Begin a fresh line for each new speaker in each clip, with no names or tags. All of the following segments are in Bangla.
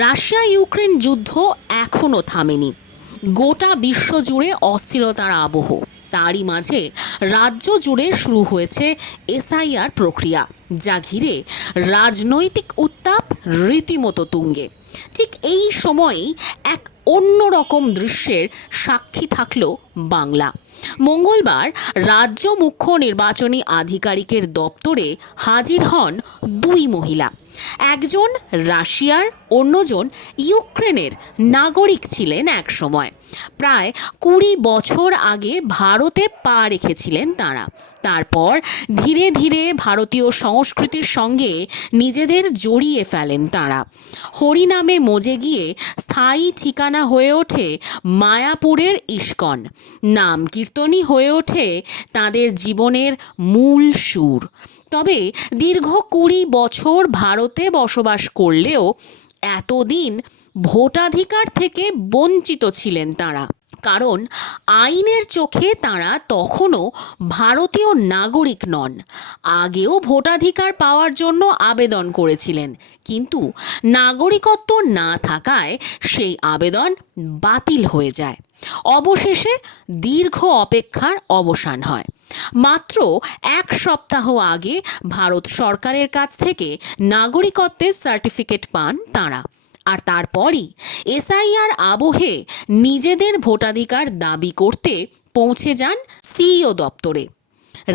রাশিয়া ইউক্রেন যুদ্ধ এখনও থামেনি। গোটা বিশ্ব জুড়ে অস্থিরতার আবহ। তারই মাঝে রাজ্য জুড়ে শুরু হয়েছে এসআইআর প্রক্রিয়া, যা ঘিরে রাজনৈতিক উত্তাপ রীতিমতো তুঙ্গে। ঠিক এই সময়েই এক অন্যরকম দৃশ্যের সাক্ষী থাকল বাংলা। মঙ্গলবার রাজ্য মুখ্য নির্বাচনী আধিকারিকের দপ্তরে হাজির হন দুই মহিলা। একজন রাশিয়ার, অন্যজন ইউক্রেনের নাগরিক ছিলেন একসময়। প্রায় কুড়ি বছর আগে ভারতে পা রেখেছিলেন তারা। তারপর ধীরে ধীরে ভারতীয় সংস্কৃতির সঙ্গে নিজেদের জড়িয়ে ফেলেন তারা। হরিনামে মজে গিয়ে স্থায়ী ঠিকানা হয়ে ওঠে মায়াপুরের ইস্কন। নাম কীর্তনই হয়ে ওঠে তাদের জীবনের মূল সুর। তবে দীর্ঘ কুড়ি বছর ভারতে বসবাস করলেও এতদিন ভোটাধিকার থেকে বঞ্চিত ছিলেন তারা। কারণ আইনের চোখে তারা তখনও ভারতীয় নাগরিক নন। আগেও ভোটাধিকার পাওয়ার জন্য আবেদন করেছিলেন। কিন্তু নাগরিকত্ব না থাকায় সেই আবেদন বাতিল হয়ে যায়। অবশেষে দীর্ঘ অপেক্ষার অবসান হয়। মাত্র এক সপ্তাহ আগে ভারত সরকারের কাছ থেকে নাগরিকত্বের সার্টিফিকেট পান তাঁরা। আর তারপরই এসআইআর আবহে নিজেদের ভোটাধিকার দাবি করতে পৌঁছে যান সিইও দপ্তরে।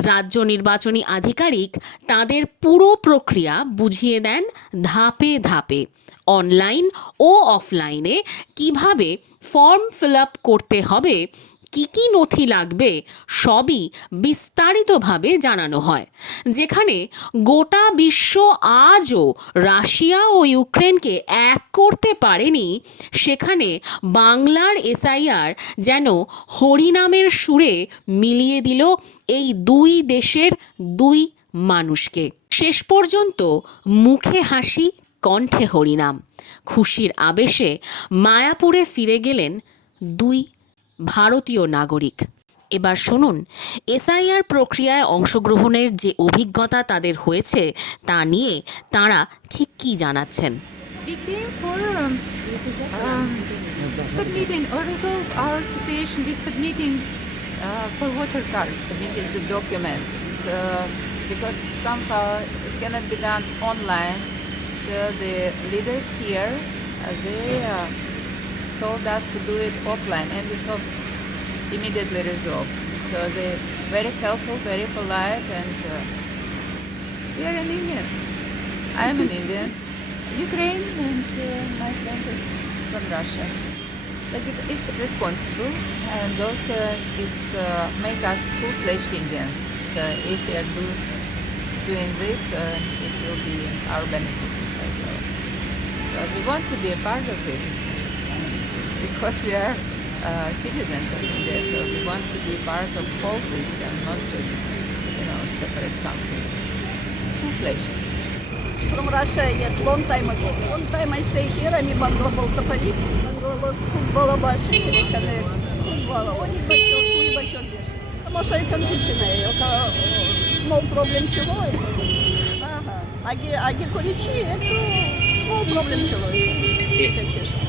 রাজ্য নির্বাচনী আধিকারিক তাদের পুরো প্রক্রিয়া বুঝিয়ে দেন ধাপে ধাপে অনলাইন ও অফলাইনে কীভাবে ফর্ম ফিল আপ করতে হবে কি কি নথি লাগবে সবই বিস্তারিতভাবে জানানো হয়। যেখানে গোটা বিশ্ব আজও রাশিয়া ও ইউক্রেনকে এক করতে পারেনি, সেখানে বাংলার এসআইআর যেন হরিনামের সুরে মিলিয়ে দিল এই দুই দেশের দুই মানুষকে। শেষ পর্যন্ত মুখে হাসি, কণ্ঠে হরিনাম। খুশির আবেশে মায়াপুরে ফিরে গেলেন দুই ভারতীয় নাগরিক। এবার শুনুন এসআইআর প্রক্রিয়ায় অংশগ্রহণের যে অভিজ্ঞতা তাদের হয়েছে তা নিয়ে তারা ঠিক কি জানাচ্ছেন?
Uh, the leaders here, they uh, told us to do it offline, and it's all immediately resolved. So they're very helpful, very polite, and uh, we are in India. I'm in India. Ukraine and uh, my friend is from Russia. Like it, it's responsible and also it's uh, make us full-fledged Indians. So if we are do, doing this, uh, it will be our benefit as well. So we want to be a part of it because we are uh, citizens of India. So we want to be part of whole system, not just you know separate something. Full-fledged.
from Russia, yes, long time ago. Long time I stay here, I'm in Топорик, Bangla Балабаши, Futbol, Оник Бачок, Кули Бачок что I can continue, это small problem чего Ага. Аги, аги Куричи, это small problem чего Это чешет.